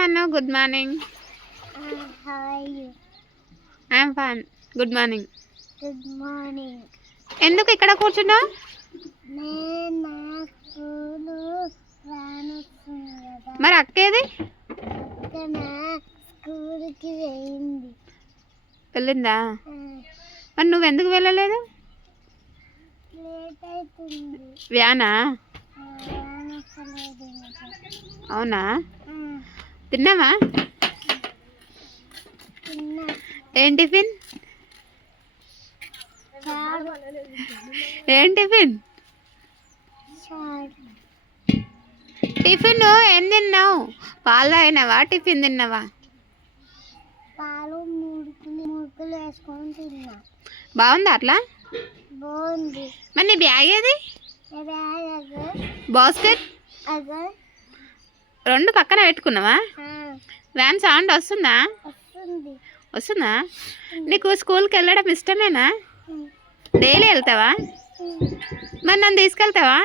Manu. Good morning. How are you? I am fine. Good morning. Good morning. ఎందుకు ఇక్కడ కూర్చున్నావు? నేను school రానొస్తుంది కదా. మరి అక్కేది? అక్కడ స్కూల్కి వెళ్ళిందా? మరి నువ్వు ఎందుకు వెళ్ళలేదు? లేట్ అవుతుంది. వ్యానా? వ్యాన్ వస్తలేదు ఇంకా. అవునా? తిన్నావా? తిన్నా. ఏం టిఫిన్? ఏం టిఫిన్? టిఫిన్ ఏం తిన్నావు? పాలు తాగినావా? టిఫిన్ తిన్నావా? పాలు మురుకులు వేసుకొని తిన్నా. బాగుందా అట్లా? బాగుంది. మరి నీ బ్యాగ్ ఏది? బ్యాగ్ బాస్కెట్ అగర్ రెండు పక్కన పెట్టుకున్నావా? వ్యాన్ సౌండ్ వస్తుందా? వస్తుంది. వస్తుందా? నీకు స్కూల్కి వెళ్ళడం ఇష్టమేనా? డైలీ వెళ్తావా? మరి నన్ను తీసుకెళ్తావా?